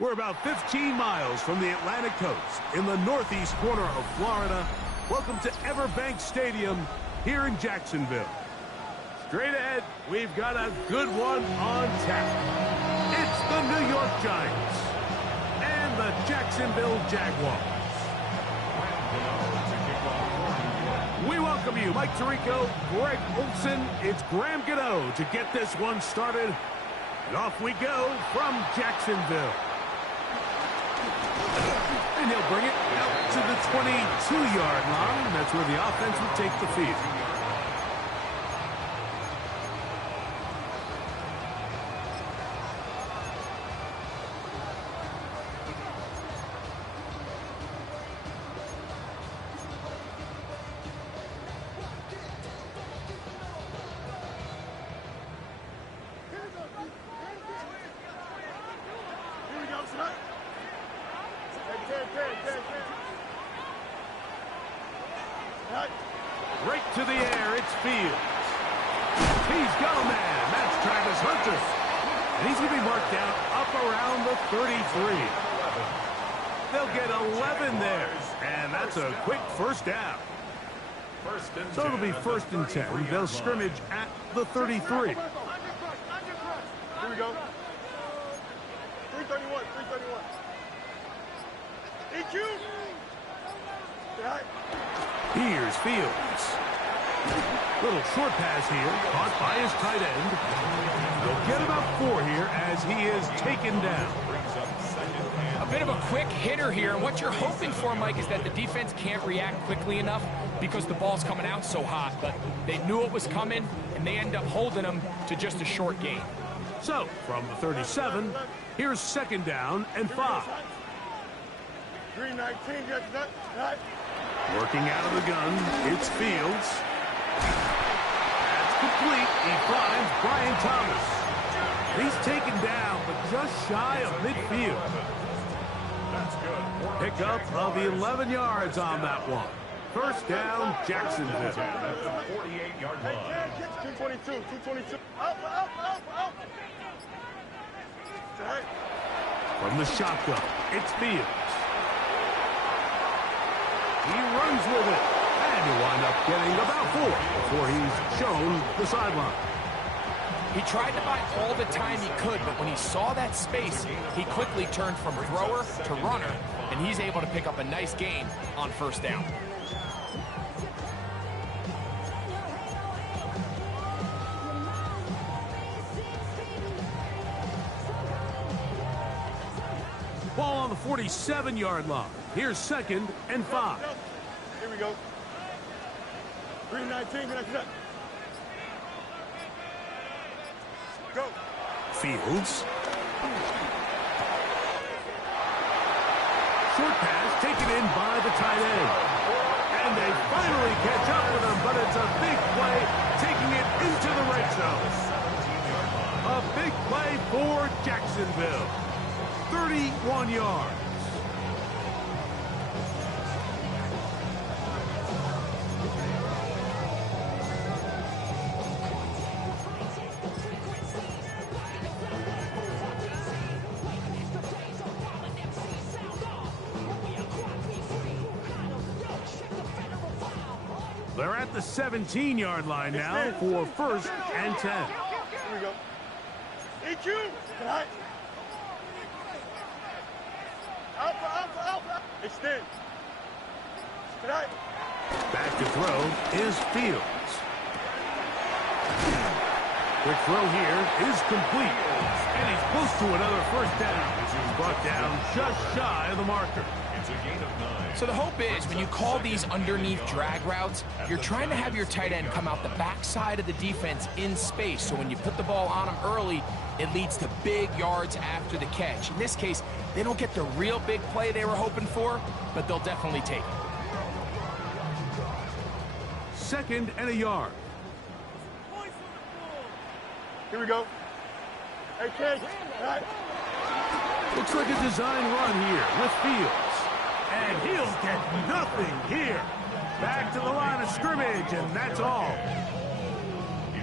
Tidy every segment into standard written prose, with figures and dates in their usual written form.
We're about 15 miles from the Atlantic coast in the northeast corner of Florida. Welcome to Everbank Stadium here in Jacksonville. Straight ahead, we've got a good one on tap. It's the New York Giants and the Jacksonville Jaguars. We welcome you, Mike Tirico, Greg Olson. It's Graham Gano to get this one started. And off we go from Jacksonville. And he'll bring it out to the 22-yard line. That's where the offense will take the field. Right to the air, it's Fields. He's got a man. That's Travis Hunter. And he's going to be marked down up around the 33. They'll get 11 there. And that's a quick first down. So it'll be 1st and 10. They'll scrimmage at the 33. Here we go. 331, 331. EQ! Here's Fields. Little short pass here, caught by his tight end. They'll get about 4 here as he is taken down. A bit of a quick hitter here, and what you're hoping for, Mike, is that the defense can't react quickly enough because the ball's coming out so hot, but they knew it was coming, and they end up holding them to just a short gain. So, from the 37, here's 2nd down and 5. 319, Working out of the gun, it's Fields. That's complete. He finds Brian Thomas. He's taken down, but just shy of midfield. Pickup of 11 yards on that one. 1st down, Jacksonville. 48-yard line. 222, 222. Up. From the shotgun, it's Fields. He runs with it, and he'll wind up getting about 4 before he's shown the sideline. He tried to buy all the time he could, but when he saw that space, he quickly turned from thrower to runner, and he's able to pick up a nice gain on 1st down. Ball on the 47-yard line. Here's 2nd and 5. Here we go. 319, go. Fields. Short pass taken in by the tight end. And they finally catch up with him, but it's a big play taking it into the red zone. A big play for Jacksonville. 31 yards. They're at the 17-yard line now for 1st and 10. Here we go. EQ! Alpha. Extend. Back to throw is Fields. Quick throw here is complete. And he's close to another 1st down. He's brought down just shy of the marker. It's a gain of 9. So the hope is when you call these underneath drag routes, you're trying to have your tight end come out the backside of the defense in space. So when you put the ball on him early, it leads to big yards after the catch. In this case, they don't get the real big play they were hoping for, but they'll definitely take it. 2nd and a yard. Here we go. Hey, kid. Looks like a design run here with Fields. And he'll get nothing here. Back to the line of scrimmage, and that's all.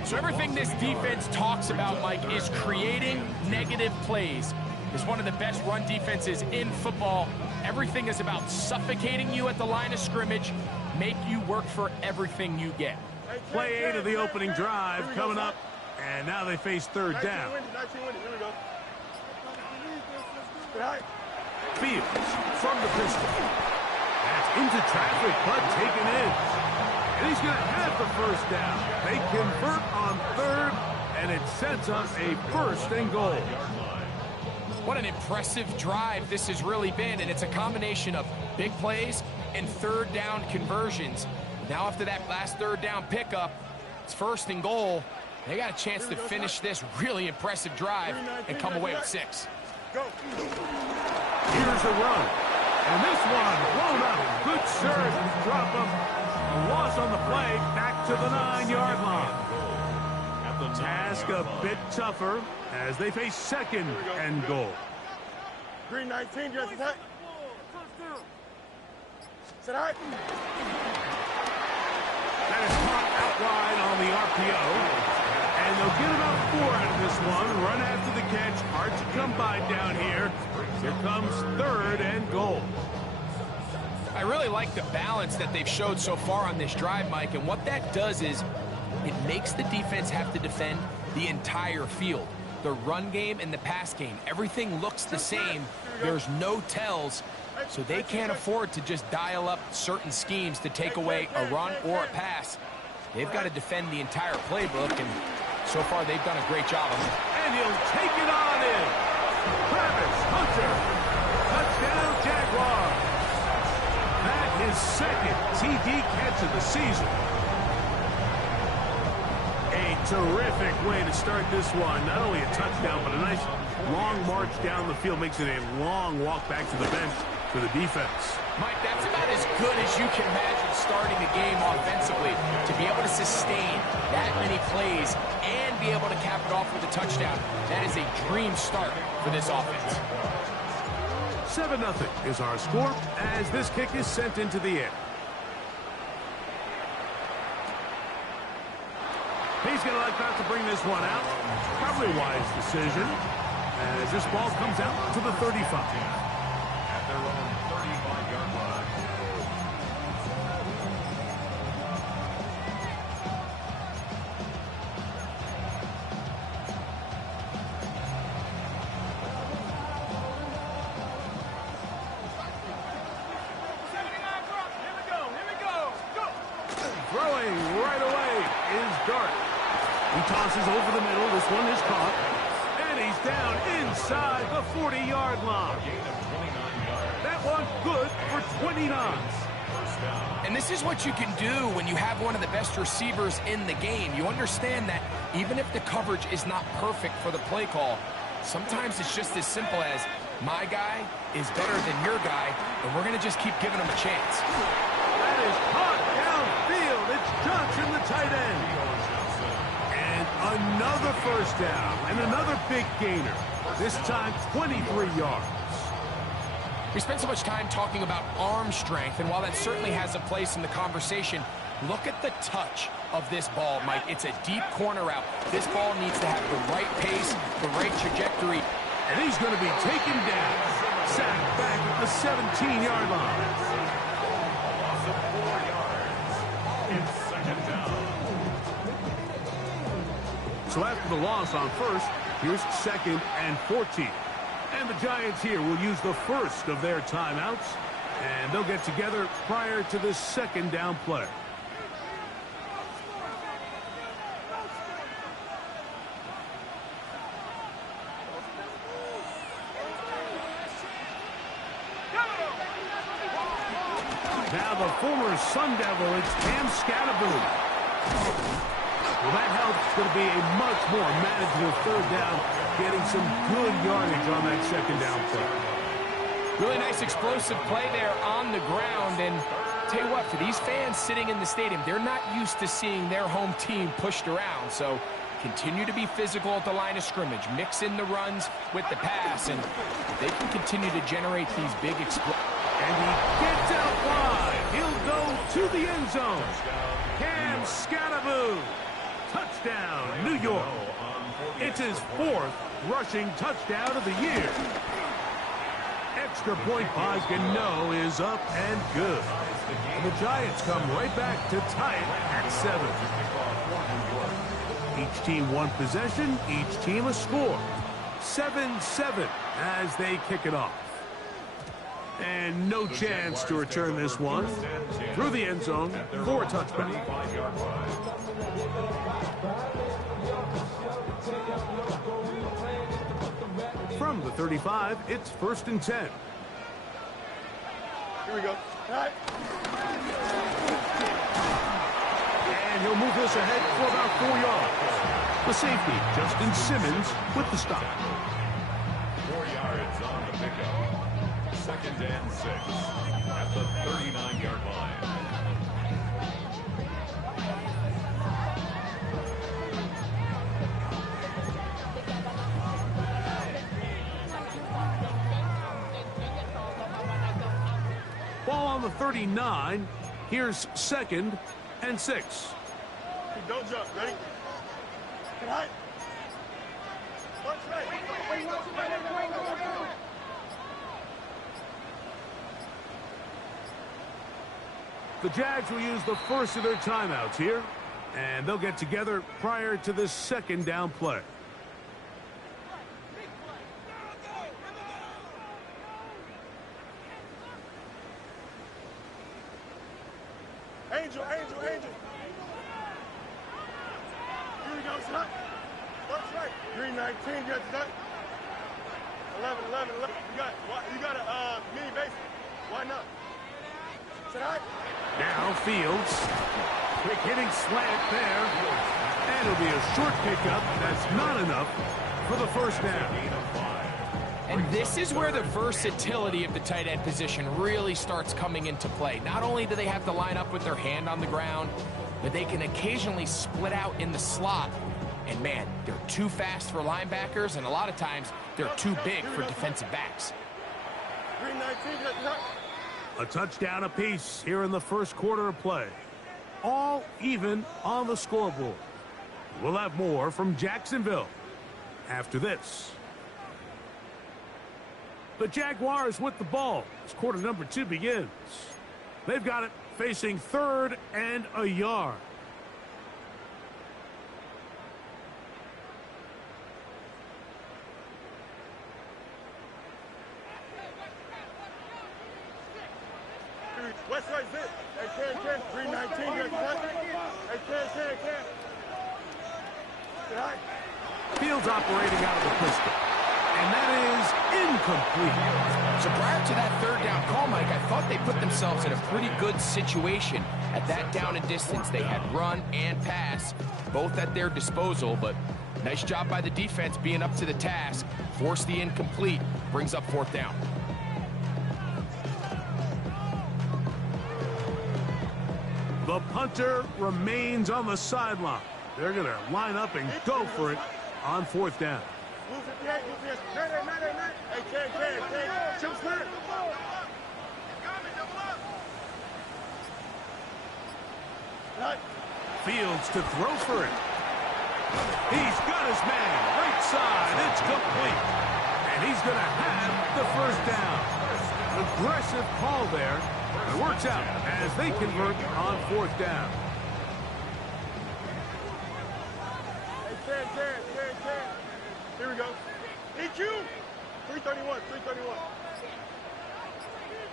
So everything this defense talks about, Mike, is creating negative plays. is one of the best run defenses in football. Everything is about suffocating you at the line of scrimmage, make you work for everything you get. Play 8 of the opening drive coming up, and now they face third down. Fields from the pistol. That's into traffic, but taken in. And he's going to have the first down. They convert on third, and it sets up a first and goal. What an impressive drive this has really been, and it's a combination of big plays and third down conversions. Now after that last third down pickup, it's first and goal. They got a chance to finish this really impressive drive and come away with 6. Here's a run. And this one blown up. Good surge. Drop him. A loss on the play. Back to the 9-yard line. Task a bit tougher as they face second and goal. Green 19, just attack. Sit high. That is caught out wide on the RPO. And they'll get about 4 out of this one. Run after the catch. Hard to come by down here. Here comes third and goal. I really like the balance that they've showed so far on this drive, Mike. And what that does is it makes the defense have to defend the entire field. The run game and the pass game, everything looks the same. There's no tells, so they can't afford to just dial up certain schemes to take away a run or a pass. They've got to defend the entire playbook, and so far they've done a great job of it. And he'll take it on in. Travis Hunter. Touchdown, Jaguars. That is second TD catch of the season. A terrific way to start this one. Not only a touchdown, but a nice long march down the field. Makes it a long walk back to the bench for the defense. Mike, that's about as good as you can imagine starting a game offensively. To be able to sustain that many plays and be able to cap it off with a touchdown, that is a dream start for this offense. 7-0 is our score as this kick is sent into the air. He's going to like not to bring this one out. Probably a wise decision as this ball comes out to the 35. At their own 35-yard line. Throwing right away is Dart. He tosses over the middle. This one is caught. And he's down inside the 40-yard line. That one good for 29. And this is what you can do when you have one of the best receivers in the game. You understand that even if the coverage is not perfect for the play call, sometimes it's just as simple as my guy is better than your guy, and we're going to just keep giving him a chance. That is caught downfield. It's Johnson, the tight end. And another first down and another big gainer. This time 23 yards. We spent so much time talking about arm strength, and while that certainly has a place in the conversation, look at the touch of this ball, Mike. It's a deep corner route. This ball needs to have the right pace, the right trajectory. And he's going to be taken down. Sacked back at the 17-yard line. So after the loss on first, here's second and 14. And the Giants here will use the first of their timeouts, and they'll get together prior to this second down play. Now the former Sun Devil, it's Cam Scatterboom. Well, that helps. It's going to be a much more manageable third down, getting some good yardage on that second down play. Really nice explosive play there on the ground. And tell you what, for these fans sitting in the stadium, they're not used to seeing their home team pushed around. So continue to be physical at the line of scrimmage. Mix in the runs with the pass. And they can continue to generate these big explosions. And he gets out wide. He'll go to the end zone. Cam Scatterboom. Touchdown, New York. It's his 4th rushing touchdown of the year. Extra point by Gano is up and good. And the Giants come right back to tie it at 7. Each team one possession, each team a score. 7-7 as they kick it off. And no chance to return this one. Through the end zone for a touchback. From the 35, it's 1st and 10. Here we go. All right. And he'll move this ahead for about 4 yards. The safety, Justin Simmons, with the stop. 4 yards on the pickup. 2nd and 6 at the 39-yard line. Ball on the 39. Here's 2nd and 6. Don't jump. Ready? Get high. Watch right. The Jags will use the first of their timeouts here, and they'll get together prior to this 2nd down play. Angel. Here we go, son. Watch right. Green 19, you got the 11. You got a mini base. Why not? Sit high. Now Fields. Quick hitting slant there. And it'll be a short pickup. That's not enough for the 1st down. And this is where the versatility of the tight end position really starts coming into play. Not only do they have to line up with their hand on the ground, but they can occasionally split out in the slot. And man, they're too fast for linebackers, and a lot of times they're too big for defensive backs. Green 19, you got the A touchdown apiece here in the 1st quarter of play. All even on the scoreboard. We'll have more from Jacksonville after this. The Jaguars with the ball as quarter number 2 begins. They've got it facing 3rd and a yard. West side zip. Hey, Ken. Green 19, you got the Hey, Ken. Sit high. Fields operating out of the pistol. And that is incomplete. So prior to that 3rd down call, Mike, I thought they put themselves in a pretty good situation. At that down and distance, they had run and pass, both at their disposal, but nice job by the defense being up to the task. Force the incomplete, brings up 4th down. The punter remains on the sideline. They're going to line up and go for it on 4th down. Move 58. Hey, Ken. Shoot slant. Right. Fields to throw for it. He's got his man. Right side. It's complete. And he's going to have the 1st down. Aggressive call there. It works out as they convert on 4th down. Hey, Ken. Here we go. EQ. 331.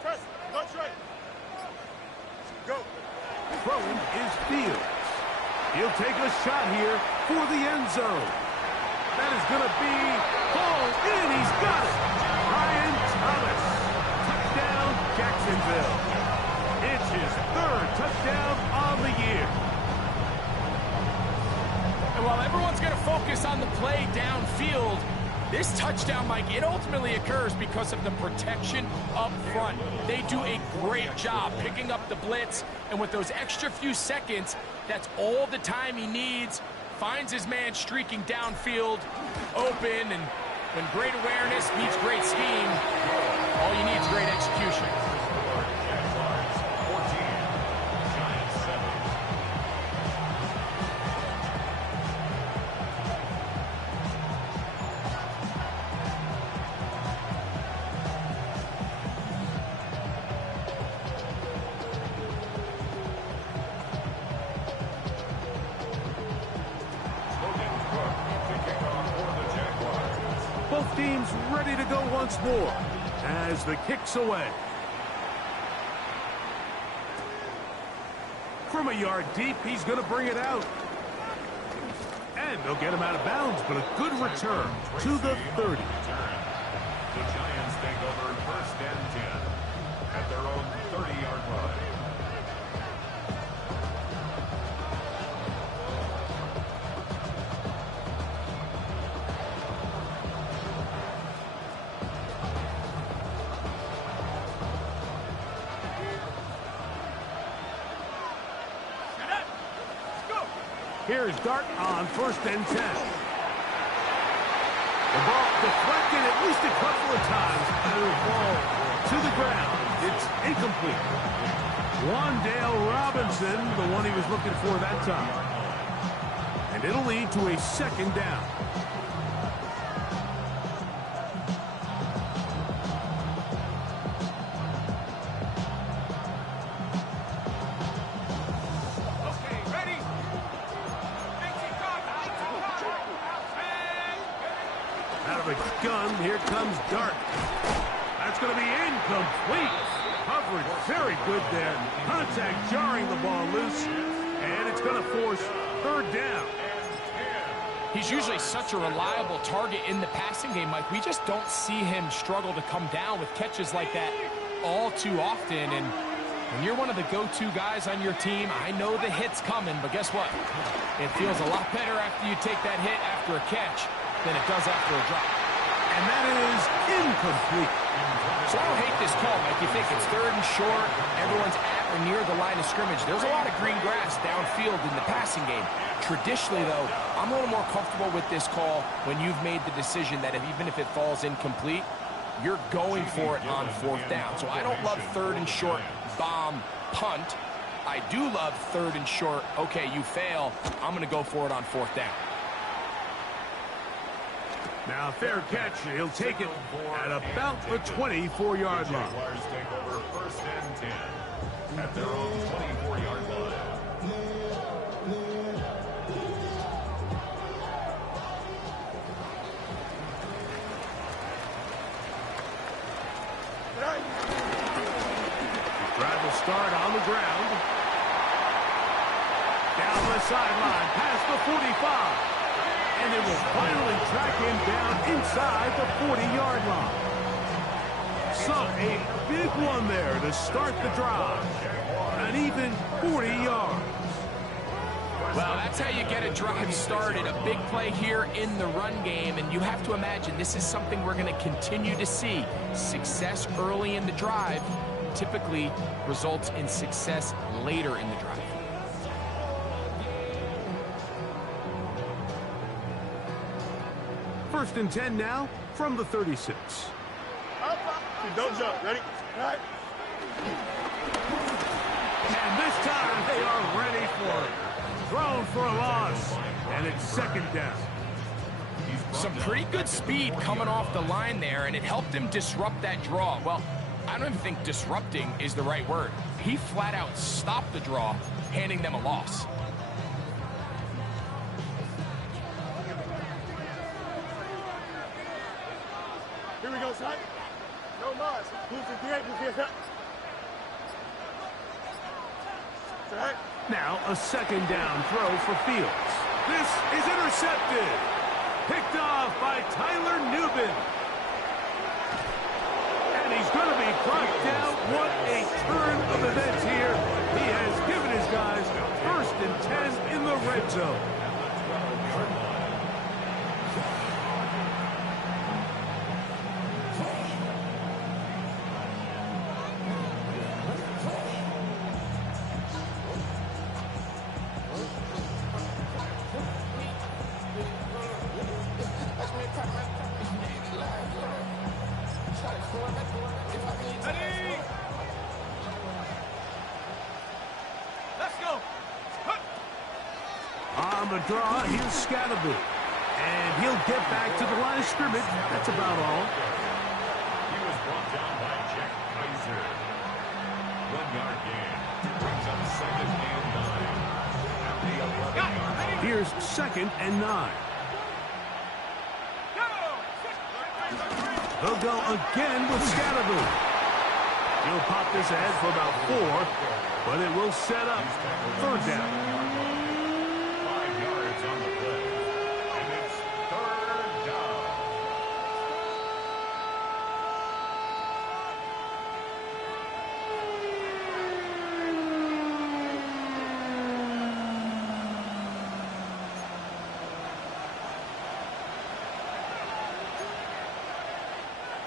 Press. Touch right. Go. Throwing is Fields. He'll take a shot here for the end zone. That is going to be hauled in. He's got it. Ryan Thomas. Touchdown, Jacksonville. It's his 3rd touchdown on the year. And while everyone's going to focus on the play downfield, this touchdown, Mike, it ultimately occurs because of the protection up front. They do a great job picking up the blitz, and with those extra few seconds, that's all the time he needs. Finds his man streaking downfield, open, and when great awareness meets great scheme, all you need is great execution. Both teams ready to go once more as the kick's away. From a yard deep, he's going to bring it out. And they'll get him out of bounds, but a good return to the 30. The Giants take over first and 10 at their own 30-yard line. Here's Dart on first and 10. The ball deflected at least a couple of times, and it'll fall to the ground. It's incomplete. Wandale Robinson, the one he was looking for that time. And it'll lead to a second down. Gun, here comes Dart. That's going to be incomplete. Coverage very good there. Contact jarring the ball loose, and it's going to force third down. He's usually such a reliable target in the passing game, Mike. We just don't see him struggle to come down with catches like that all too often. And when you're one of the go-to guys on your team, I know the hit's coming, but guess what? It feels a lot better after you take that hit after a catch than it does after a drop. And that is incomplete. So I don't hate this call, Mike. You think it's third and short, everyone's at or near the line of scrimmage. There's a lot of green grass downfield in the passing game. Traditionally, though, I'm a little more comfortable with this call when you've made the decision that even if it falls incomplete, you're going for it on fourth down. So I don't love third and short, bomb, punt. I do love third and short, okay, you fail, I'm going to go for it on fourth down. Now, fair catch. He'll take it at about the 24-yard line. Jaguars take over first and 10 at their own 24-yard line. Drive will start on the ground. Down the sideline, past the 45. And it will finally track him down inside the 40-yard line. So a big one there to start the drive. An even 40 yards. Well, that's how you get a drive started. A big play here in the run game. And you have to imagine this is something we're going to continue to see. Success early in the drive typically results in success later in the drive. First and 10 now from the 36. Don't jump. Ready? All right. And this time they are ready for it. Thrown for a loss. And it's second down. Some pretty good speed coming off the line there, and it helped him disrupt that draw. Well, I don't even think disrupting is the right word. He flat out stopped the draw, handing them a loss. Here we go, son. No mas. Who's the DA? Who's the right. Now a second down throw for Fields. This is intercepted. Picked off by Tyler Newbin. And he's going to be brought down. What a turn of events here. He has given his guys first and 10 in the red zone. On the draw, here's Scatterby. And he'll get back to the line of scrimmage. That's about all. He was brought down by Jack Kaiser. 1 yard gain. Brings up second and 9. At the 11-yard line. Here's second and 9. He'll go again with Scatterboot. He'll pop this ahead for about 4, but it will set up 3rd down. 5 yards on the play. And it's 3rd down.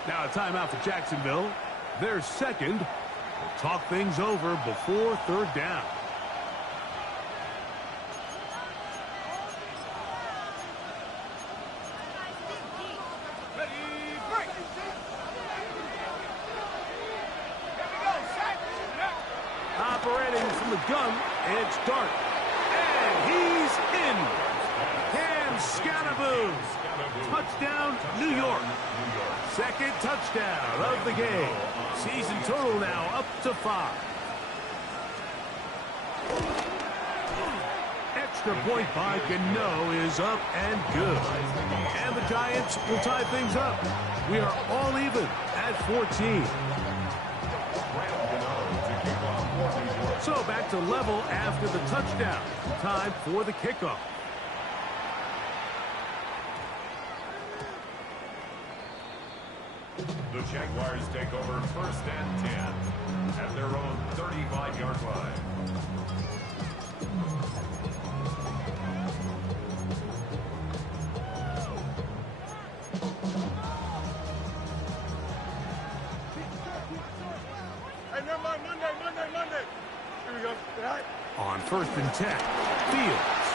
Now a timeout for Jacksonville. Their second. We'll talk things over before 3rd down. Operating from the gun, it's Dart. And he's in. Cam Scatterboot. Touchdown, New York. Second touchdown of the game. Season total now up to 5. Extra point by Gano is up and good. And the Giants will tie things up. We are all even at 14. So back to level after the touchdown. Time for the kickoff. The Jaguars take over 1st and 10 at their own 35-yard line. Hey, never mind. Monday. Here we go. All right. On 1st and 10, Fields.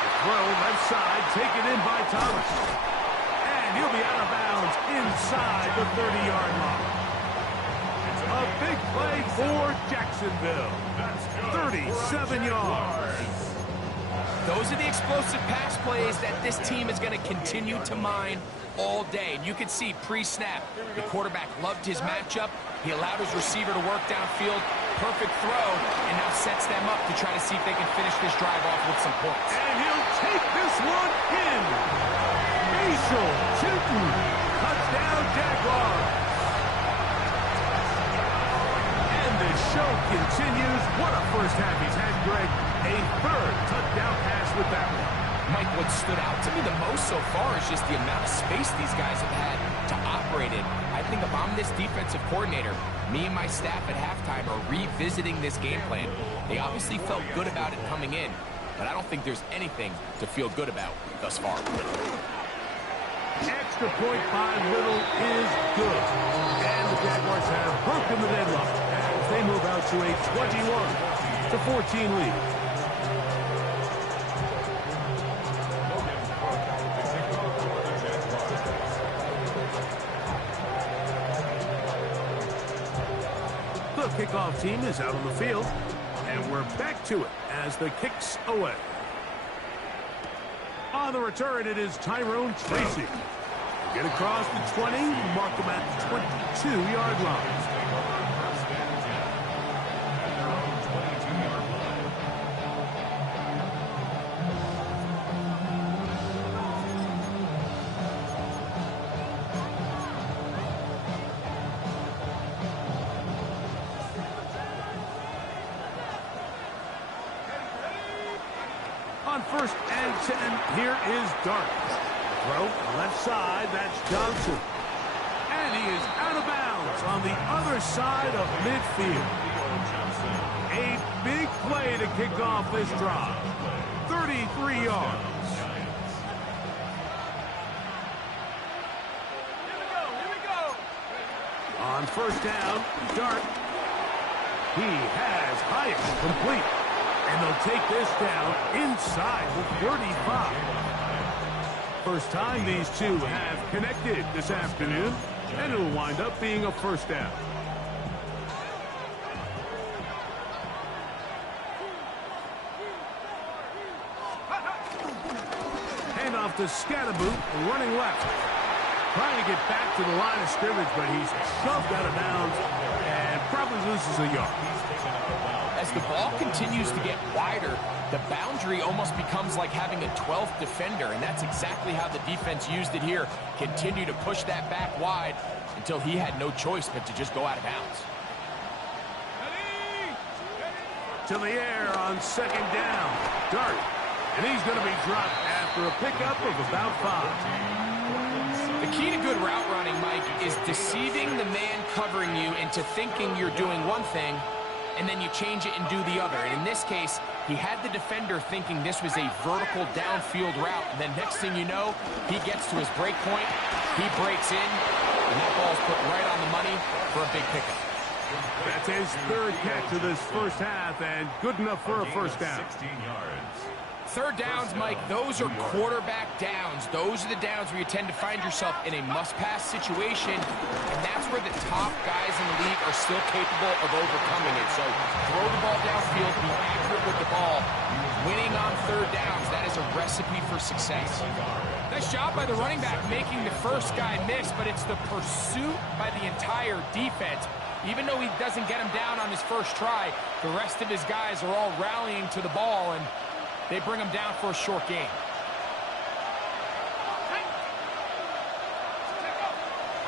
The throw left side, taken in by Thomas. And he'll be out of bounds inside the 30-yard line. A big play for Jacksonville. 37 yards. Those are the explosive pass plays that this team is going to continue to mine all day. And you can see pre-snap, the quarterback loved his matchup. He allowed his receiver to work downfield. Perfect throw, and now sets them up to try to see if they can finish this drive off with some points. And he'll take this one in. Facial Chilton. Touchdown, Jaguars. And the show continues. What a first half he's had, Greg. A 3rd touchdown pass with that one. Mike, what stood out to me the most so far is just the amount of space these guys have had to operate in. I think if I'm this defensive coordinator, me and my staff at halftime are revisiting this game plan. They obviously felt good about it coming in, but I don't think there's anything to feel good about thus far. Extra point by Little is good. And the Jaguars have broken the deadlock as they move out to a 21-14 lead. The kickoff team is out on the field, and we're back to it as the kick's away. On the return, it is Tyrone Tracy. Get across the 20, mark him at the 22-yard line. On 1st and 10, here is Dart. Throw left side, that's Johnson. And he is out of bounds on the other side of midfield. A big play to kick off this drive. 33 yards. Here we go. On 1st down, Dart. He has Hyatt complete. And they'll take this down inside the 35. First time these two have connected this afternoon, and it'll wind up being a 1st down. Handoff to Scatterboot, running left. Trying to get back to the line of scrimmage, but he's shoved out of bounds and Probably loses a yard. As the ball continues to get wider, the boundary almost becomes like having a 12th defender, and that's exactly how the defense used it here. Continue to push that back wide until he had no choice but to just go out of bounds. To the air on second down. Dart. And he's going to be dropped after a pickup of about 5. The key to good route running, Mike, is deceiving the man covering you into thinking you're doing one thing, and then you change it and do the other. And in this case, he had the defender thinking this was a vertical downfield route. And then next thing you know, he gets to his break point, he breaks in, and that ball's put right on the money for a big pickup. That's his third catch of this first half, and good enough for a first down. 16 yards. Third downs, Mike, those are quarterback downs. Those are the downs where you tend to find yourself in a must-pass situation, and that's where the top guys in the league are still capable of overcoming it. So throw the ball downfield, be accurate with the ball. Winning on third downs, that is a recipe for success. Nice job by the running back making the first guy miss, but it's the pursuit by the entire defense. Even though he doesn't get him down on his first try, the rest of his guys are all rallying to the ball, and they bring him down for a short gain.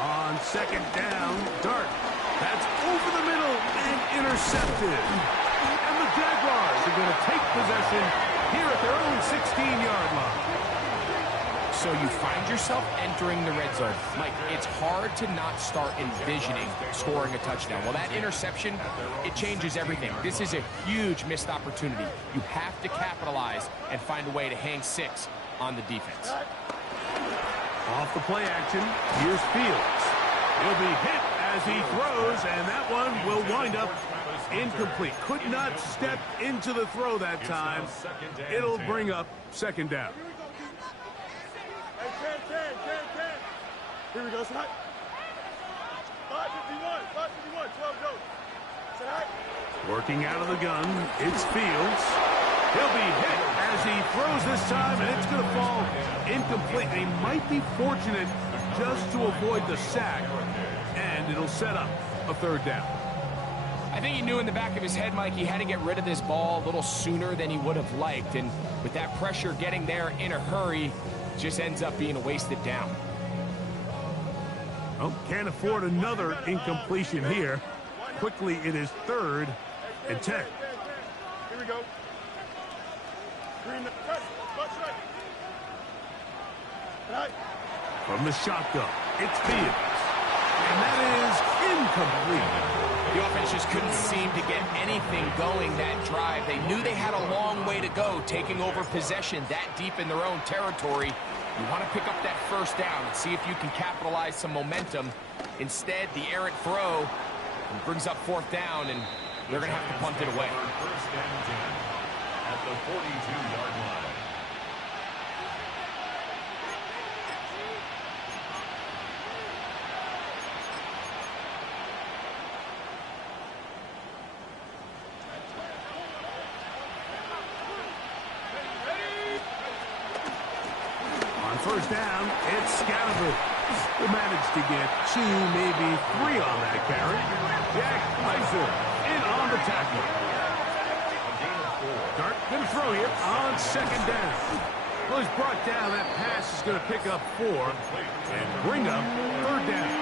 On second down, Dart. That's over the middle and intercepted. And the Jaguars are going to take possession here at their own 16-yard line. So you find yourself entering the red zone. Mike, it's hard to not start envisioning scoring a touchdown. Well, that interception, it changes everything. This is a huge missed opportunity. You have to capitalize and find a way to hang 6 on the defense. Off the play action, here's Fields. He'll be hit as he throws, and that one will wind up incomplete. Could not step into the throw that time. It'll bring up second down. Hey, 10. Here we go, say hi. 551, 12 goes. Say hi. Working out of the gun, it's Fields. He'll be hit as he throws this time, and it's going to fall incomplete. He might be fortunate just to avoid the sack, and it'll set up a third down. I think he knew in the back of his head, Mike, he had to get rid of this ball a little sooner than he would have liked, and with that pressure getting there in a hurry, just ends up being a wasted down. Oh, can't afford another incompletion here. Quickly, it is 3rd and 10. Here we go. Green, press, right. Right. From the shotgun, it's Fields. And that is incomplete. The offense just couldn't seem to get anything going that drive. They knew they had a long way to go, taking over possession that deep in their own territory. You want to pick up that first down and see if you can capitalize some momentum. Instead, the errant throw brings up 4th down, and they're going to have to punt it away. First and 10 at the 42-yard line. First down, it's Scalaboo. Who managed to get 2, maybe 3 on that carry. Jack Kaiser in on the tackle. Dart going to throw here on second down. Well, he's brought down. That pass is going to pick up 4 and bring up third down.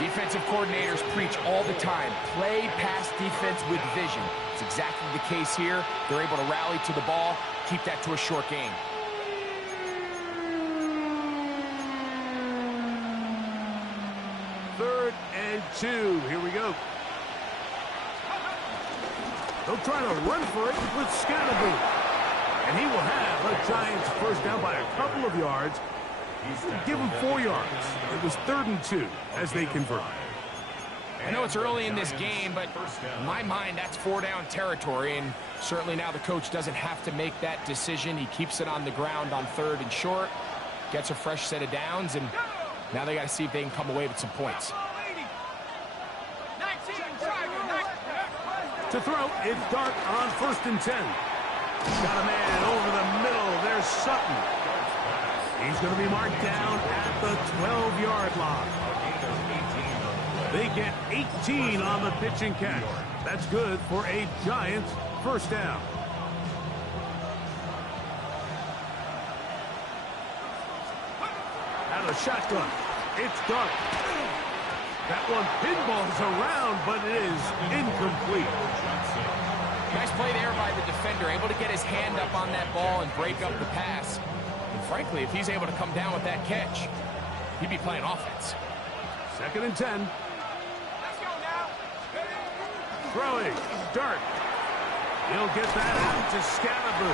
Defensive coordinators preach all the time, play pass defense with vision. It's exactly the case here. They're able to rally to the ball, keep that to a short gain. 3rd and 2. Here we go. They'll try to run for it with Scalaboo. And he will have the Giants first down by a couple of yards. Give him 4 yards. It was 3rd and 2 as they convert. I know it's early in this game, but in my mind, that's 4-down territory, and certainly now the coach doesn't have to make that decision. He keeps it on the ground on 3rd and short, gets a fresh set of downs, and now they got to see if they can come away with some points. To throw, it's Dart on 1st and 10. Got a man over the middle. There's Sutton. He's going to be marked down at the 12-yard line. They get 18 on the pitch and catch. That's good for a Giants first down. Out of the shotgun. It's Dart. That one pinballs around, but it is incomplete. Nice play there by the defender, able to get his hand up on that ball and break up the pass. And frankly, if he's able to come down with that catch, he'd be playing offense. 2nd and 10. Throwing. Dart. He'll get that out to Scalaboo.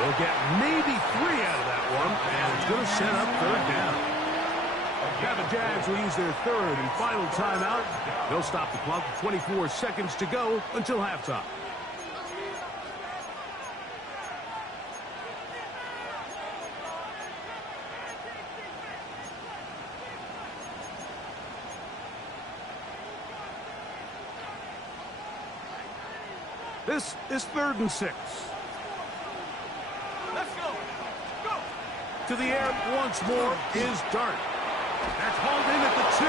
They'll get maybe 3 out of that one, and it's going to set up 3rd down. Now the Jags will use their 3rd and final timeout. They'll stop the clock with 24 seconds to go until halftime. This is 3rd and 6. Let's go. Go. To the air once more is Dart. That's hauled in at the 2.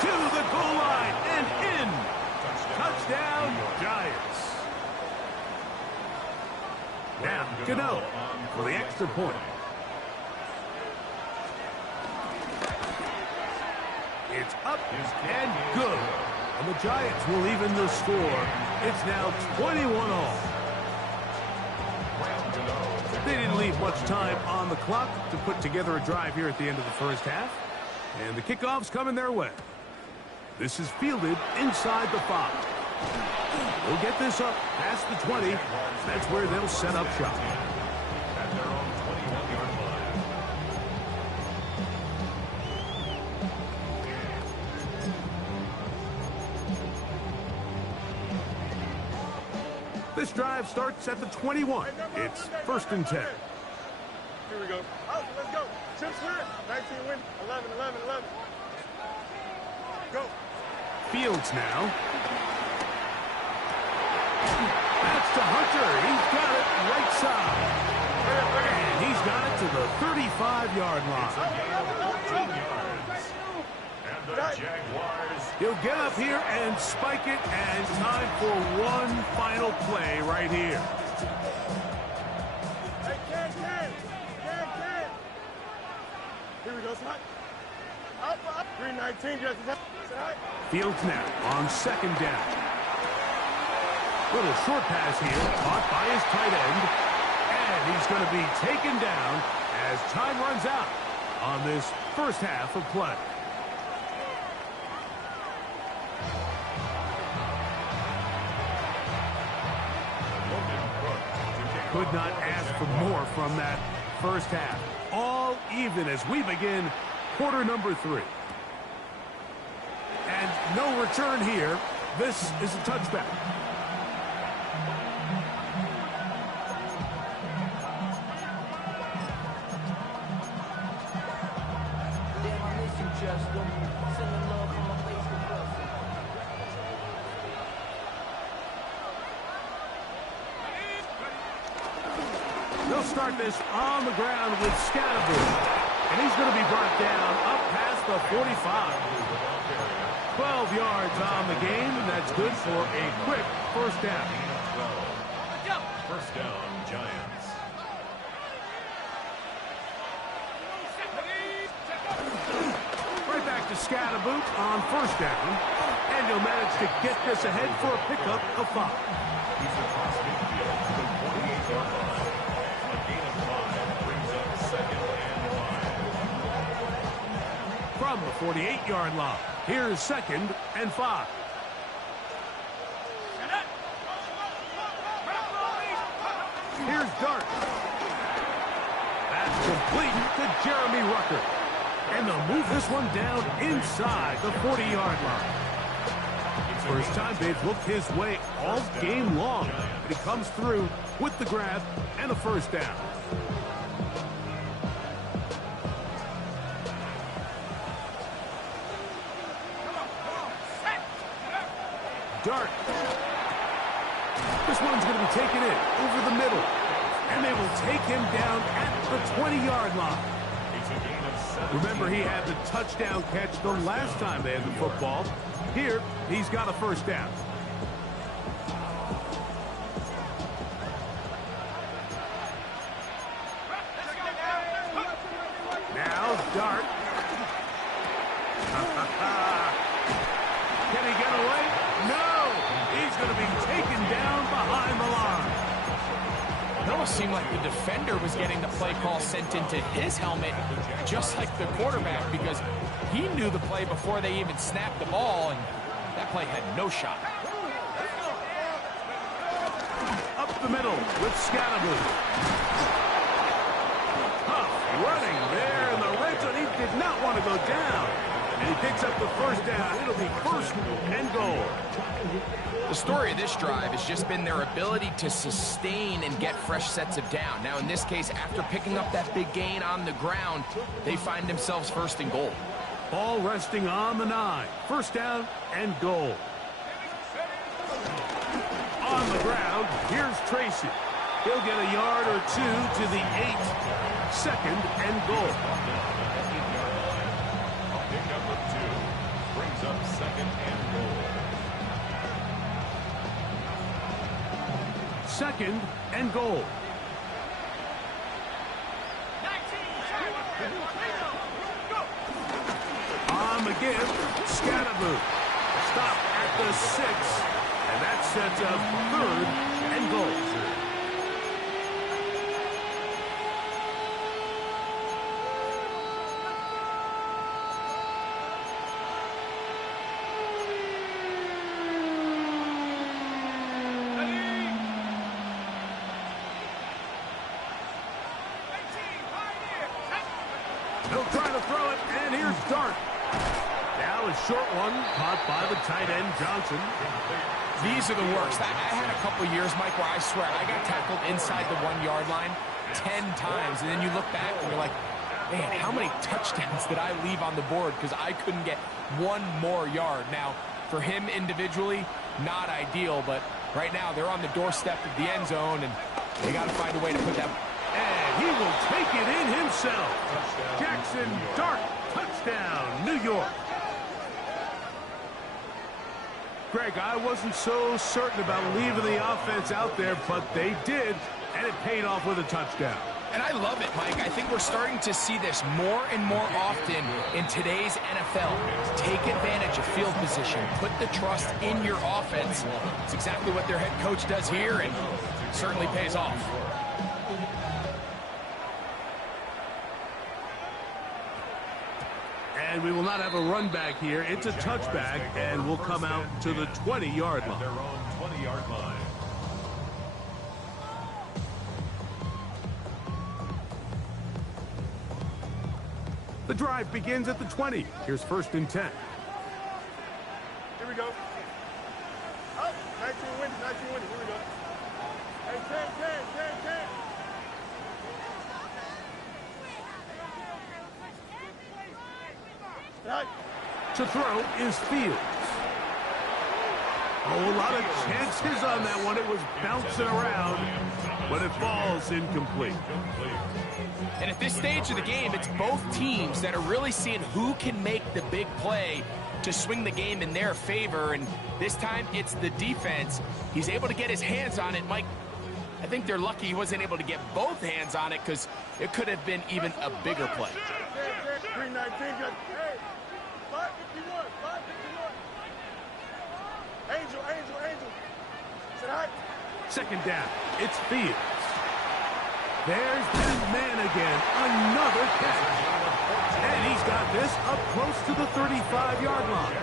To the goal line and in. Touchdown, Giants. Now, Gano for the extra point. It's up and good. And the Giants will even the score. It's now 21-all. They didn't leave much time on the clock to put together a drive here at the end of the first half. And the kickoff's coming their way. This is fielded inside the 5. They'll get this up past the 20. That's where they'll set up shop. At their own 21-yard line. This drive starts at the 21. It's 1st and 10. Here we go. Oh, let's go. Chips here. 19 win. 11, 11, 11. Go. Fields now. That's to Hunter. He's got it right side. And he's got it to the 35-yard line. And the Jaguars. He'll get up here and spike it, and time for one final play right here. Hey, Ken. Here we go, son. Up. 319, just Fields now on 2nd down. Little short pass here, caught by his tight end. And he's going to be taken down as time runs out on this first half of play. Could not ask for more from that first half. All even as we begin quarter number 3. And no return here. This is a touchback. Damn, I miss you, Justin. Sending love from my Facebook post. They'll start this on the ground with Scalaboo. And he's going to be brought down up past the 45. 12 yards on the game, and that's good for a quick first down. First down, Giants. Right back to Scalaboo on first down. And he'll manage to get this ahead for a pickup of 5. He's across midfield to the 48-yard line. A gain of 5 brings up 2nd and 5. From the 48-yard line, here's 2nd and 5. Here's Dart. That's complete to Jeremy Rucker. And they'll move this one down inside the 40-yard line. First time they've looked his way all game long. And he comes through with the grab and a first down. Dart. This one's going to be taken in over the middle. And they will take him down at the 20-yard line. It's a gain of 7. Remember, he had the touchdown catch the last time they had the football. Here, he's got a first down. Now, Dart. Can he get away? No! He's going to be taken down behind the line. It almost seemed like the defender was getting the play call sent into his helmet, just like the quarterback, because he knew the play before they even snapped the ball, and that play had no shot. Up the middle with Scattergood. Tough running there in the red zone. He did not want to go down. And he picks up the first down. It'll be first and goal. The story of this drive has just been their ability to sustain and get fresh sets of down. Now, in this case, after picking up that big gain on the ground, they find themselves first and goal. Ball resting on the 9. First down and goal. On the ground, here's Tracy. He'll get a yard or two to the 8. Second and goal. Pick number 2 brings up second and goal. Second and goal. On the give, Scattergood. Stop at the 6, and that sets up third and goal. He'll try to throw it, and here's Dart. Now a short one, caught by the tight end, Johnson. These are the worst. I had a couple years, Mike, where I swear I got tackled inside the 1-yard line 10 times, and then you look back and you're like, man, how many touchdowns did I leave on the board because I couldn't get one more yard? Now, for him individually, not ideal, but right now they're on the doorstep of the end zone, and they got to find a way to put that. And he will take it in himself. Jackson Dart, touchdown, New York. Greg, I wasn't so certain about leaving the offense out there, but they did, and it paid off with a touchdown. And I love it, Mike. I think we're starting to see this more and more often in today's NFL. Take advantage of field position. Put the trust in your offense. It's exactly what their head coach does here, and certainly pays off. And we will not have a run back here. It's a touchback, and we'll come out to the 20-yard line. Their own 20-yard line. The drive begins at the 20. Here's first and 10. Here we go. Up. 19 winning. Here we go. Hey, 10. Right. To throw is Fields. Oh, a lot of chances on that one. It was bouncing around, but it falls incomplete. And at this stage of the game, it's both teams that are really seeing who can make the big play to swing the game in their favor. And this time, it's the defense. He's able to get his hands on it. Mike, I think they're lucky he wasn't able to get both hands on it because it could have been even a bigger play. 319. Hey, 551. Angel. Sit high. Second down. It's Fields. There's his man again. Another catch. And he's got this up close to the 35-yard line.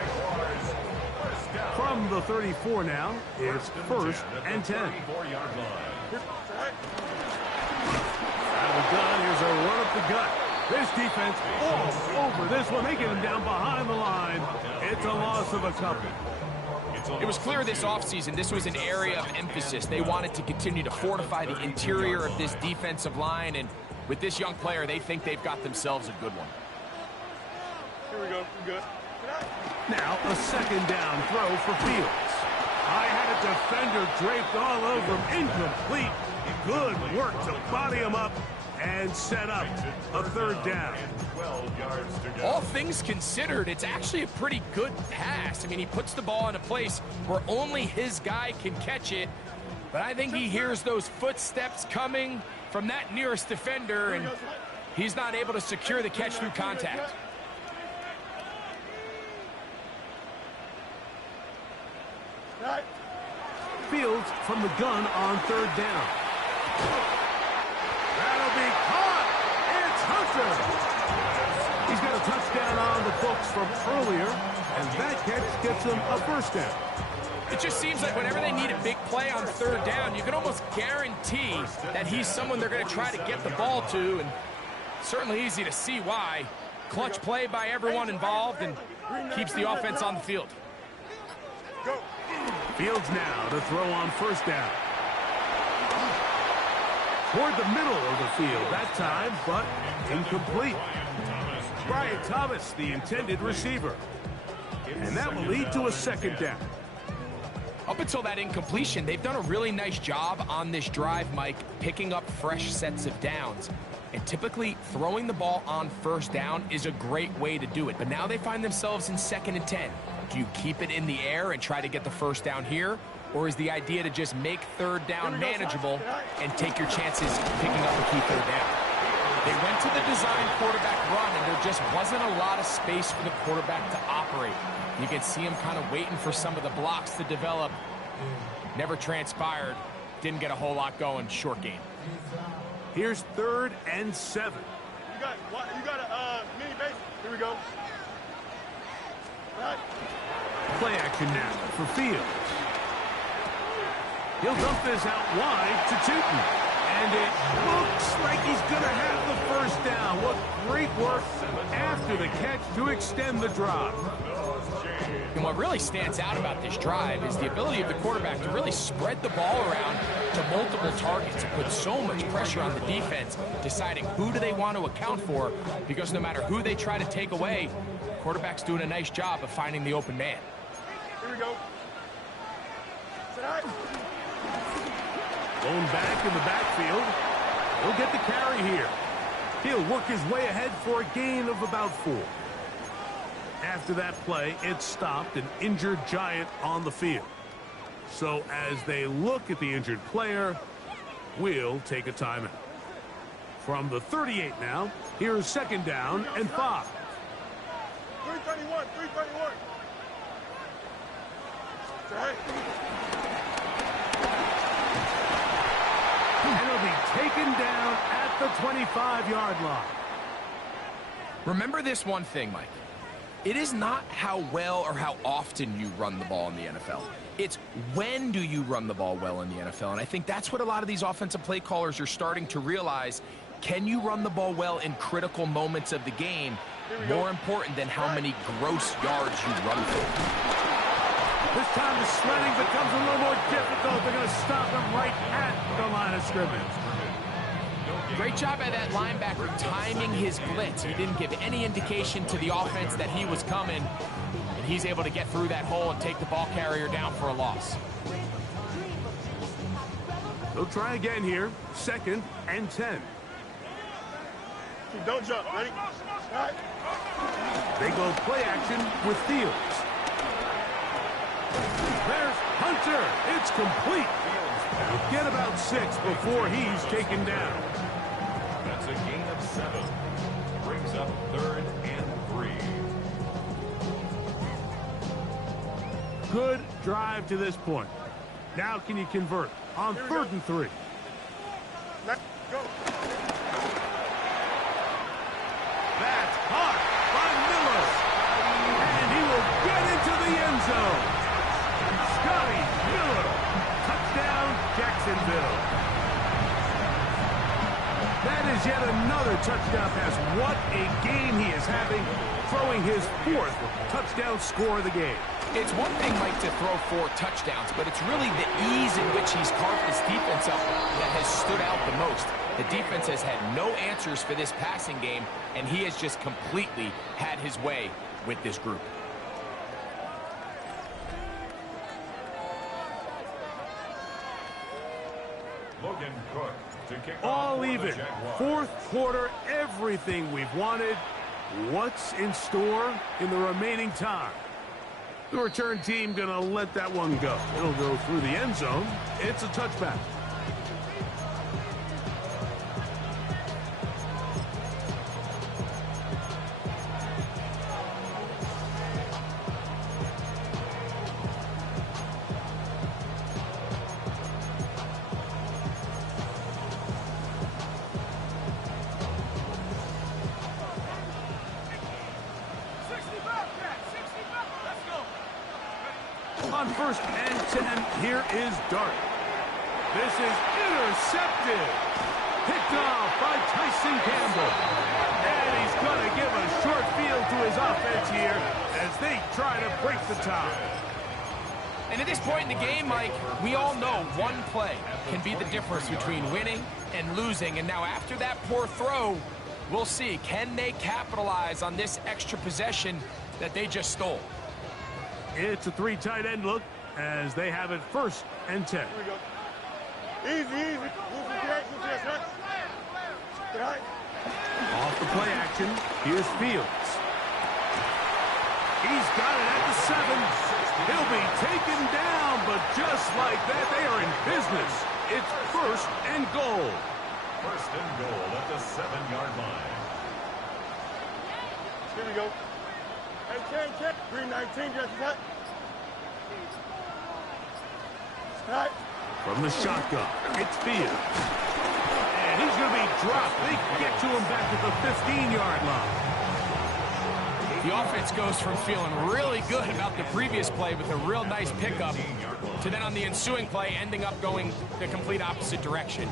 From the 34 now, it's first and 10. That was done. Here's a run up the gut. This defense all over this one. They get him down behind the line. It's a loss of a couple. It was clear this offseason this was an area of emphasis. They wanted to continue to fortify the interior of this defensive line, and with this young player, they think they've got themselves a good one. Here we go. Good. Now a second down throw for Fields. I had a defender draped all over him. Incomplete. Good work to body him up. and set up a third down. 12 yards to go. All things considered, it's actually a pretty good pass. I mean, he puts the ball in a place where only his guy can catch it. But I think he hears those footsteps coming from that nearest defender, and he's not able to secure the catch through contact. Fields from the gun on third down. That'll be caught. It's Hunter. He's got a touchdown on the books from earlier, and that catch gets him a first down. It just seems like whenever they need a big play on third down, you can almost guarantee that he's someone they're going to try to get the ball to, and certainly easy to see why. Clutch play by everyone involved and keeps the offense on the field. Go. Fields now to throw on first down. Toward the middle of the field that time, but incomplete. Brian Thomas, the intended receiver. And that will lead to a second down. Up until that incompletion, they've done a really nice job on this drive, Mike, picking up fresh sets of downs. And typically, throwing the ball on first down is a great way to do it. But now they find themselves in 2nd and 10. Do you keep it in the air and try to get the first down here? Or is the idea to just make third down manageable and take your chances picking up a key third down? They went to the design quarterback run, and there just wasn't a lot of space for the quarterback to operate. You can see him kind of waiting for some of the blocks to develop. Never transpired. Didn't get a whole lot going. Short game. Here's 3rd and 7. You got a mini base. Here we go. Right. Play action now for Fields. He'll dump this out wide to Tootin. And it looks like he's going to have the first down. What great work after the catch to extend the drive. And what really stands out about this drive is the ability of the quarterback to really spread the ball around to multiple targets and put so much pressure on the defense, deciding who do they want to account for, because no matter who they try to take away, the quarterback's doing a nice job of finding the open man. Here we go. Blown back in the backfield. He'll get the carry here. He'll work his way ahead for a gain of about 4. After that play, it stopped an injured Giant on the field. So as they look at the injured player, we'll take a timeout. From the 38 now, here's 2nd down and 5. 331. And he'll be taken down at the 25-yard line. Remember this one thing, Mike. It is not how well or how often you run the ball in the NFL. It's when do you run the ball well in the NFL. And I think that's what a lot of these offensive play callers are starting to realize. Can you run the ball well in critical moments of the game? More important than how many gross yards you run for. This time the sledding becomes a little more difficult. They're going to stop him right at the line of scrimmage. Great job by that linebacker timing his blitz. He didn't give any indication to the offense that he was coming, and he's able to get through that hole and take the ball carrier down for a loss. They'll try again here. 2nd and 10. Don't jump. Ready? Right. They go play action with Fields. There's Hunter. It's complete. He'll get about 6 before he's taken down. That's a gain of 7. Brings up 3rd and 3. Good drive to this point. Now can you convert on 3rd and 3? Go. That's caught by Miller. And he will get into the end zone. Scotty Miller. Touchdown, Jacksonville. That is yet another touchdown pass. What a game he is having, throwing his 4th touchdown score of the game. It's one thing, Mike, to throw 4 touchdowns, but it's really the ease in which he's carved this defense up that has stood out the most. The defense has had no answers for this passing game, and he has just completely had his way with this group. Logan Cook to kick off All for the even. Jaguars. Fourth quarter, everything we've wanted. What's in store in the remaining time? The return team going to let that one go. It'll go through the end zone. It's a touchback. On 1st and 10, here is Dart. This is intercepted. Picked off by Tyson Campbell. And he's going to give a short field to his offense here as they try to break the tie. And at this point in the game, Mike, we all know one play can be the difference between winning and losing. And now after that poor throw, we'll see, can they capitalize on this extra possession that they just stole? It's a 3 tight end look as they have it 1st and 10. Here we go. Easy, easy. Move the catch, move the catch. Right. Off the play action, here's Fields. He's got it at the 7. He'll be taken down, but just like that, they are in business. It's 1st and goal. 1st and goal at the 7-yard line. Here we go. Hey, check. Green 19, just cut. Right. From the shotgun, it's Fields. And he's going to be dropped. They get to him back at the 15-yard line. The offense goes from feeling really good about the previous play with a real nice pickup to then on the ensuing play ending up going the complete opposite direction.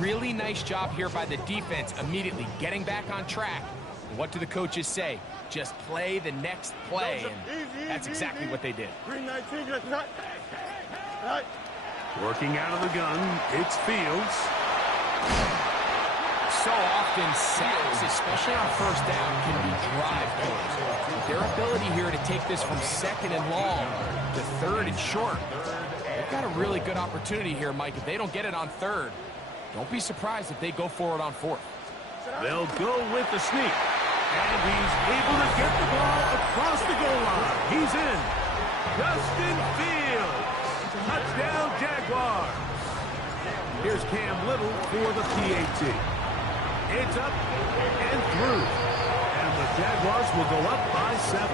Really nice job here by the defense immediately getting back on track. And what do the coaches say? Just play the next play, and that's exactly what they did. Green 19, just cut. Right. Working out of the gun, it's Fields. So often sacks, especially on 1st down, can be drive killers. Their ability here to take this from 2nd and long to 3rd and short. They've got a really good opportunity here, Mike. If they don't get it on 3rd, don't be surprised if they go for it on 4th. They'll go with the sneak. And he's able to get the ball across the goal line. He's in. Justin Fields. Touchdown, Jaguars. Here's Cam Little for the PAT. It's up and through. And the Jaguars will go up by 7.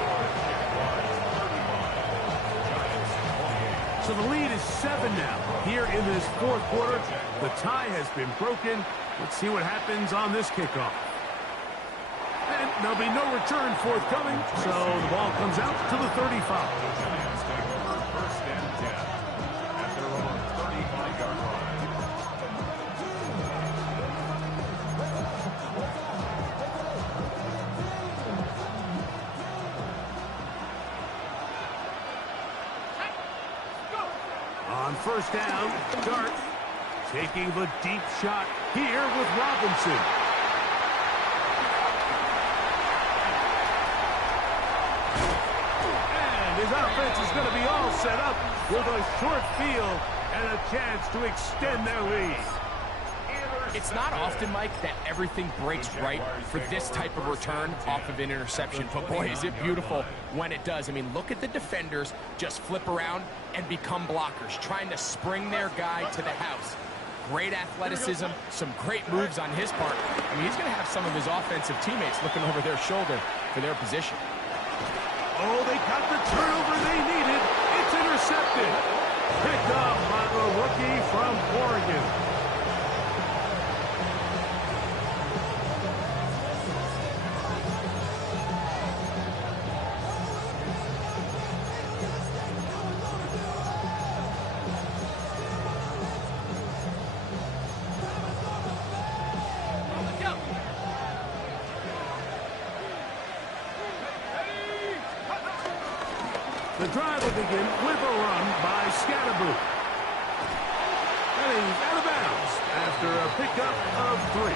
So the lead is 7 now. Here in this 4th quarter, the tie has been broken. Let's see what happens on this kickoff. And there'll be no return forthcoming, so the ball comes out to the 35. Giants take over 1st and 10 at their own 35-yard line. On 1st down, Dart taking the deep shot here with Robinson. His offense is going to be all set up with a short field and a chance to extend their lead. It's not often, Mike, that everything breaks right for this type of return off of an interception. But boy, is it beautiful when it does. I mean, look at the defenders just flip around and become blockers, trying to spring their guy to the house. Great athleticism, some great moves on his part. I mean, he's going to have some of his offensive teammates looking over their shoulder for their position. Oh, they got the turnover they needed. It's intercepted. Picked up by the rookie from Oregon. The drive will begin with a run by Scatterboo. And he's out of bounds after a pickup of 3.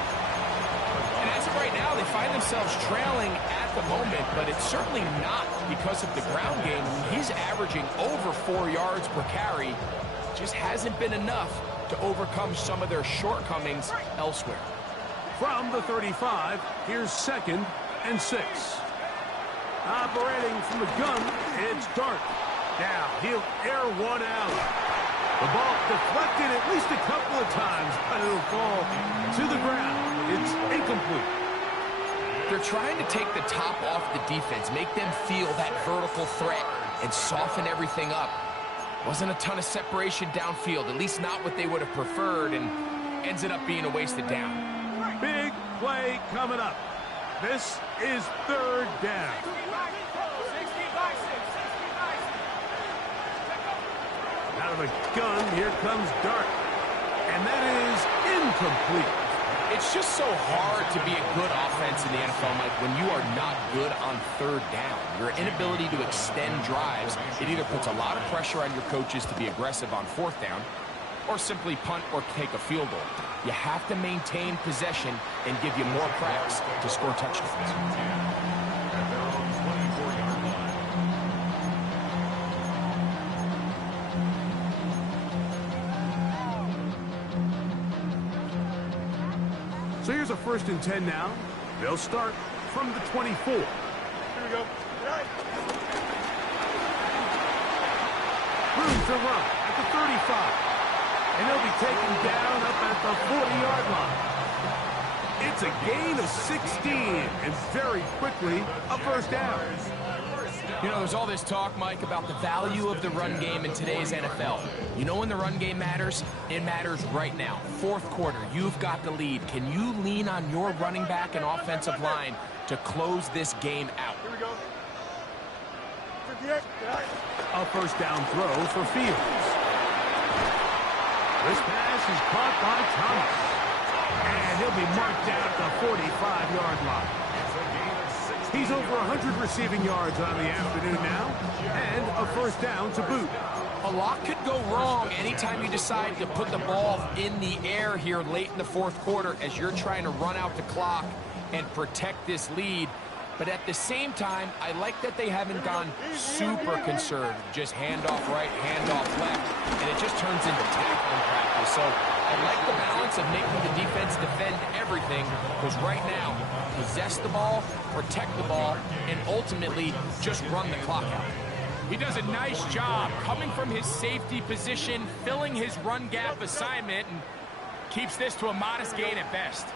And as of right now, they find themselves trailing at the moment, but it's certainly not because of the ground game. He's averaging over 4 yards per carry. Just hasn't been enough to overcome some of their shortcomings elsewhere. From the 35, here's 2nd and 6. Operating from the gun, it's Dart. Now, he'll air one out. The ball deflected at least a couple of times, but it'll fall to the ground. It's incomplete. They're trying to take the top off the defense, make them feel that vertical threat, and soften everything up. Wasn't a ton of separation downfield, at least not what they would have preferred, and ends it up being a wasted down. Big play coming up. This is 3rd down. Out of the gun, here comes Dart. And that is incomplete. It's just so hard to be a good offense in the NFL, Mike, when you are not good on 3rd down. Your inability to extend drives, it either puts a lot of pressure on your coaches to be aggressive on 4th down, or simply punt or take a field goal. You have to maintain possession and give you more cracks to score touchdowns. So here's a 1st and 10 now. They'll start from the 24. Here we go. Right. Room to run at the 35. And they'll be taken down up at the 40-yard line. It's a gain of 16, and very quickly, a 1st down. You know, there's all this talk, Mike, about the value of the run game in today's NFL. You know when the run game matters? It matters right now. 4th quarter, you've got the lead. Can you lean on your running back and offensive line to close this game out? Here we go. 58. A 1st down throw for Fields. This pass is caught by Thomas. And he'll be marked down at the 45-yard line. He's over 100 receiving yards on the afternoon now, and a 1st down to boot. A lot could go wrong anytime you decide to put the ball in the air here late in the 4th quarter as you're trying to run out the clock and protect this lead. But at the same time, I like that they haven't gone super conservative. Just handoff right, handoff left, and it just turns into tackling practice. So I like the balance of making the defense defend everything, because right now, possess the ball, protect the ball, and ultimately just run the clock out. He does a nice job coming from his safety position, filling his run gap assignment, and keeps this to a modest gain at best.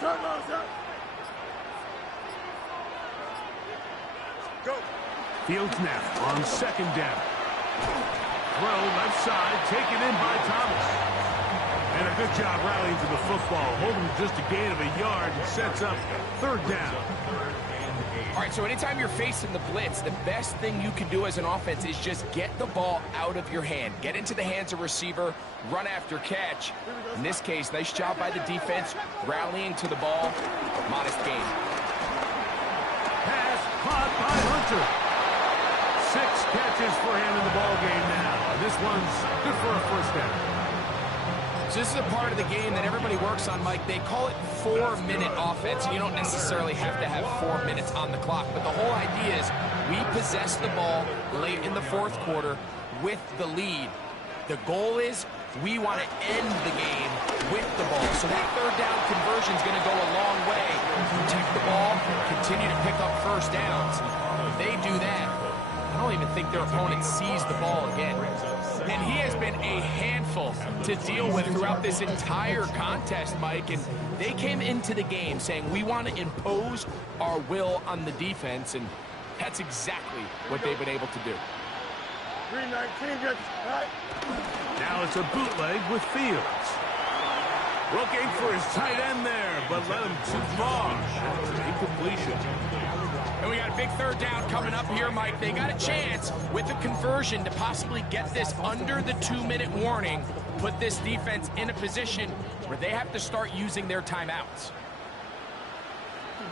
Turn those up. Go. Fields now on 2nd down. Throw left side, taken in by Thomas. And a good job rallying to the football, holding just a gain of a yard and sets up 3rd down. All right, so anytime you're facing the blitz, the best thing you can do as an offense is just get the ball out of your hand. Get into the hands of receiver, run after catch. In this case, nice job by the defense, rallying to the ball. Modest gain. Pass caught by Hunter. 6 catches for him in the ball game now. This one's good for a 1st down. So this is a part of the game that everybody works on, Mike. They call it 4-minute offense. You don't necessarily have to have 4 minutes on the clock, but the whole idea is we possess the ball late in the 4th quarter with the lead. The goal is we want to end the game with the ball. So that 3rd down conversion is going to go a long way. Protect the ball, continue to pick up 1st downs. If they do that, I don't even think their opponent sees the ball again. And he has been a handful to deal with throughout this entire contest, Mike. And they came into the game saying, we want to impose our will on the defense. And that's exactly what they've been able to do. 319 gets right. Now it's a bootleg with Fields. Looking for his tight end there, but led him too far. It's an incompletion. And we got a big 3rd down coming up here, Mike. They got a chance with a conversion to possibly get this under the 2-minute warning, put this defense in a position where they have to start using their timeouts.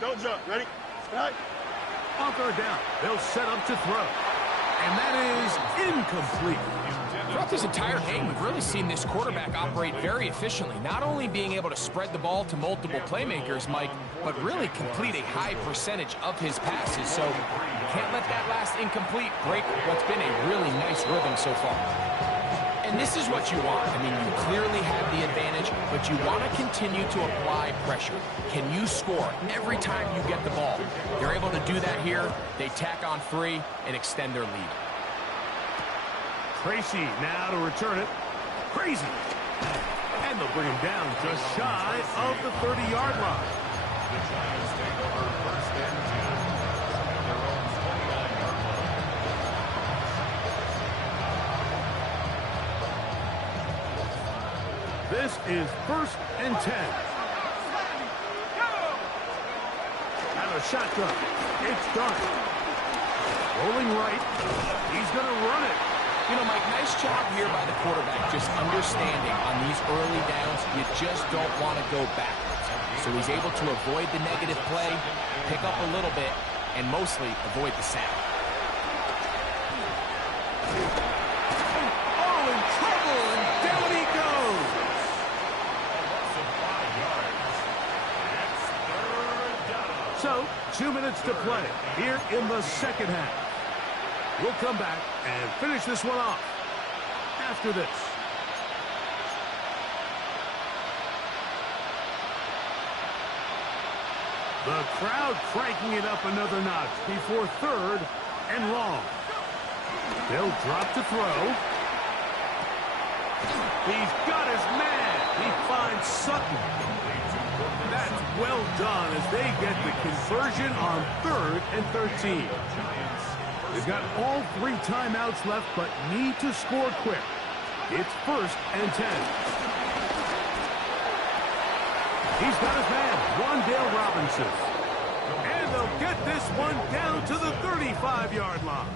Don't jump. Ready? Right. On 3rd down, they'll set up to throw. And that is incomplete. Throughout this entire game, we've really seen this quarterback operate very efficiently, not only being able to spread the ball to multiple playmakers, Mike, but really complete a high percentage of his passes. So you can't let that last incomplete break what's been a really nice rhythm so far. And And this is what you want. I mean, you clearly have the advantage, but you want to continue to apply pressure. Can you score every time you get the ball? They're able to do that here. They tack on 3 and extend their lead. Tracy now to return it. Crazy. And they'll bring him down just shy of the 30-yard line. The Giants take over first and 10 at their own 29-yard line. This is first and 10. And a shotgun. It's done. Rolling right. He's going to run it. You know, Mike, nice job here by the quarterback, just understanding on these early downs, you just don't want to go backwards. So he's able to avoid the negative play, pick up a little bit, and mostly avoid the sack. Oh, in trouble, and down he goes. So, 2 minutes to play here in the second half. We'll come back and finish this one off after this. The crowd cranking it up another notch before 3rd and long. They'll drop to throw. He's got his man. He finds Sutton. That's well done as they get the conversion on 3rd and 13. They've got all 3 timeouts left, but need to score quick. It's first and 10. He's got his man, Wandale Robinson. And they'll get this one down to the 35-yard line.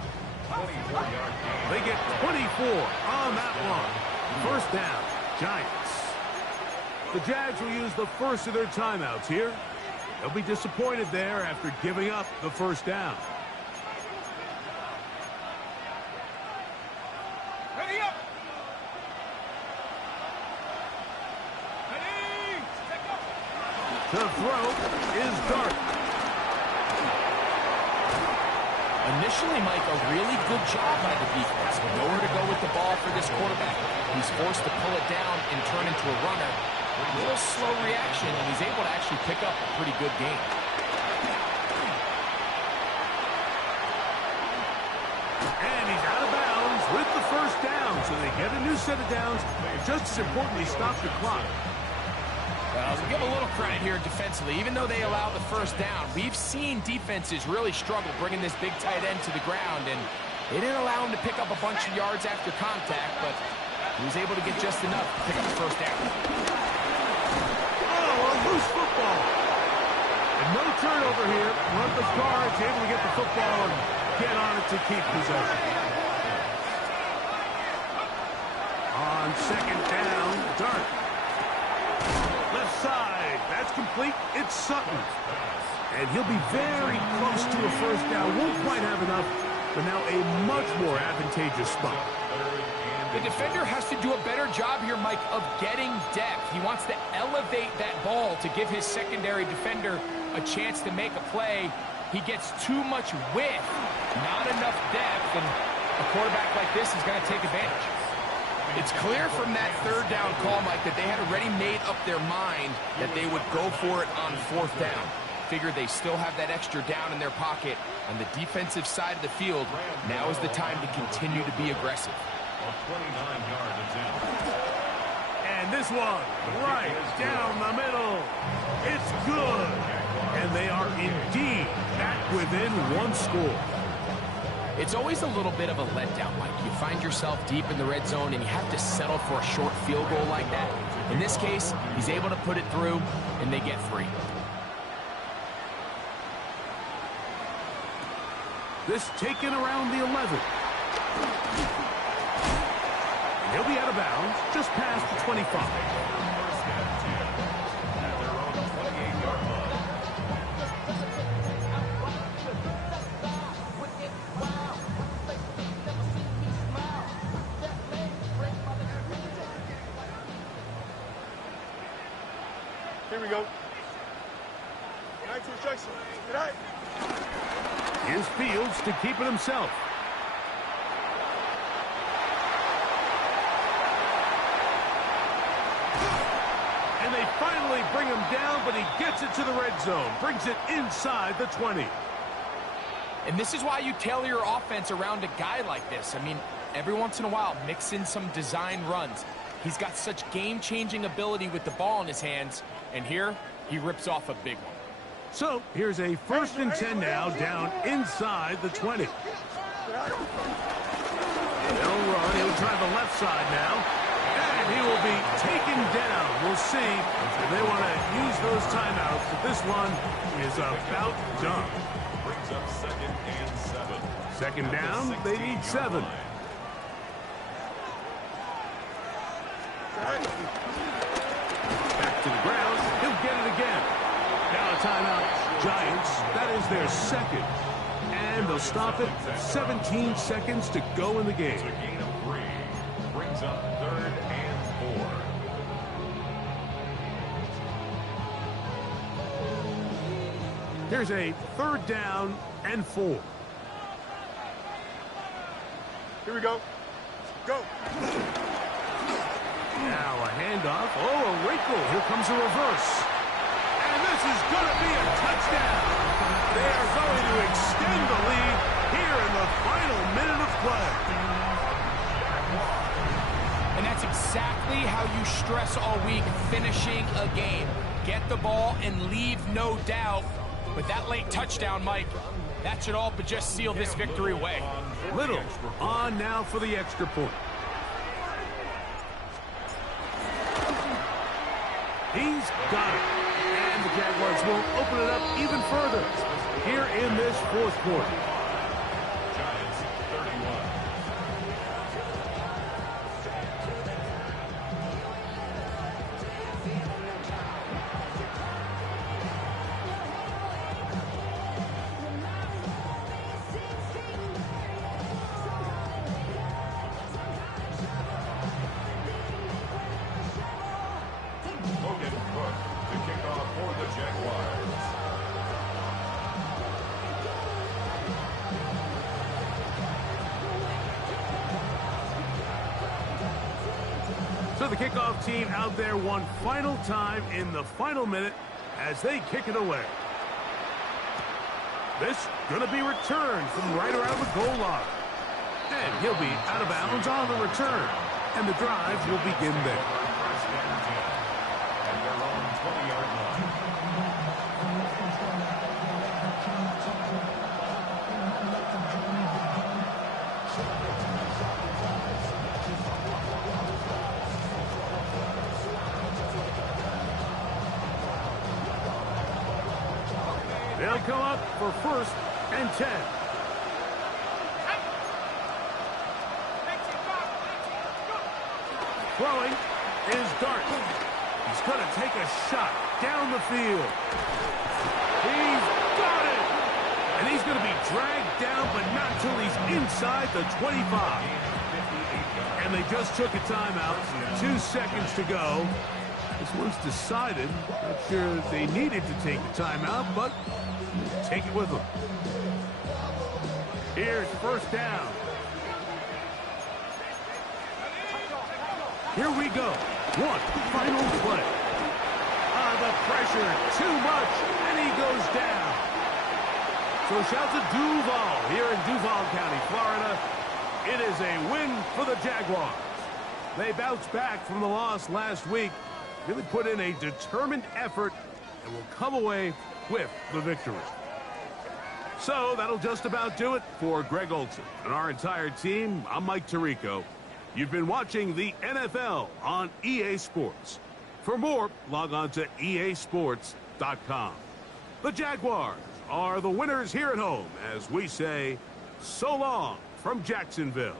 They get 24 on that one. First down, Giants. The Jags will use the first of their timeouts here. They'll be disappointed there after giving up the first down. The throw is Dart. Initially, Mike, a really good job by the defense. Nowhere to go with the ball for this quarterback. He's forced to pull it down and turn into a runner. A little slow reaction, and he's able to actually pick up a pretty good game. And he's out of bounds with the first down, so they get a new set of downs. Just as importantly, stop the clock. Well, give a little credit here defensively. Even though they allow the first down, we've seen defenses really struggle bringing this big tight end to the ground, and they didn't allow him to pick up a bunch of yards after contact, but he was able to get just enough to pick up the first down. Oh, a loose football. And no turnover here. Rutgers guards able to get the football and get on it to keep possession. On second down, Dart. Left side, that's complete. It's Sutton. And he'll be very close to a first down. Won't quite have enough, but now a much more advantageous spot. The defender has to do a better job here, Mike, of getting depth. He wants to elevate that ball to give his secondary defender a chance to make a play. He gets too much width, not enough depth, and a quarterback like this is going to take advantage. It's clear from that third down call, Mike, that they had already made up their mind that they would go for it on fourth down. Figured they still have that extra down in their pocket on the defensive side of the field. Now is the time to continue to be aggressive. A 29-yard attempt. And this one, right down the middle. It's good. And they are indeed back within one score. It's always a little bit of a letdown, Mike. You find yourself deep in the red zone and you have to settle for a short field goal like that. In this case, he's able to put it through, and they get 3. This taken around the 11. And he'll be out of bounds just past the 25. First and 10 at their own 28-yard line. Here we go. 19 instruction. Good night. Here's Fields to keep it himself. And they finally bring him down, but he gets it to the red zone. Brings it inside the 20. And this is why you tailor your offense around a guy like this. I mean, every once in a while, mix in some design runs. He's got such game-changing ability with the ball in his hands. And here, he rips off a big one. So, here's a 1st and 10 now, down inside the 20. He'll run. He'll try the left side now. And he will be taken down. We'll see if they want to use those timeouts, but this one is about done. Brings up 2nd and 7. Second down, they need 7. Back to the ground. He'll get it again. Now a timeout. Giants. That is their 2nd. And they'll stop it. 17 seconds to go in the game. It's a gain of 3. Brings up 3rd and 4. Here's a 3rd down and 4. Here we go. Go. Now a handoff. Oh, a wrinkle. Here comes a reverse. And this is going to be a touchdown. They are going to extend the lead here in the final minute of play. And that's exactly how you stress all week, finishing a game. Get the ball and leave no doubt. But that late touchdown, Mike, that should all but just seal this victory away. Little on now for the extra point. He's got it. And the Jaguars will open it up even further here in this 4th quarter. Giants 31. Logan Cook to kick off for the Jaguars. So the kickoff team out there one final time in the final minute as they kick it away. This going to be returned from right around the goal line. And he'll be out of bounds on the return. And the drive will begin there. First and 10. And they're on 20-yard line. They'll come up for 1st and 10. Throwing is Dart. He's going to take a shot down the field. He's got it! And he's going to be dragged down, but not until he's inside the 25. And they just took a timeout. 2 seconds to go. This one's decided. Not sure they needed to take the timeout, but take it with them. Here's 1st down. Here we go. One final play. The pressure, too much, and he goes down. So shout to Duval here in Duval County, Florida. It is a win for the Jaguars. They bounced back from the loss last week, really put in a determined effort, and will come away with the victory. So that'll just about do it for Greg Olson and our entire team. I'm Mike Tirico. You've been watching the NFL on EA Sports. For more, log on to easports.com. The Jaguars are the winners here at home as we say so long from Jacksonville.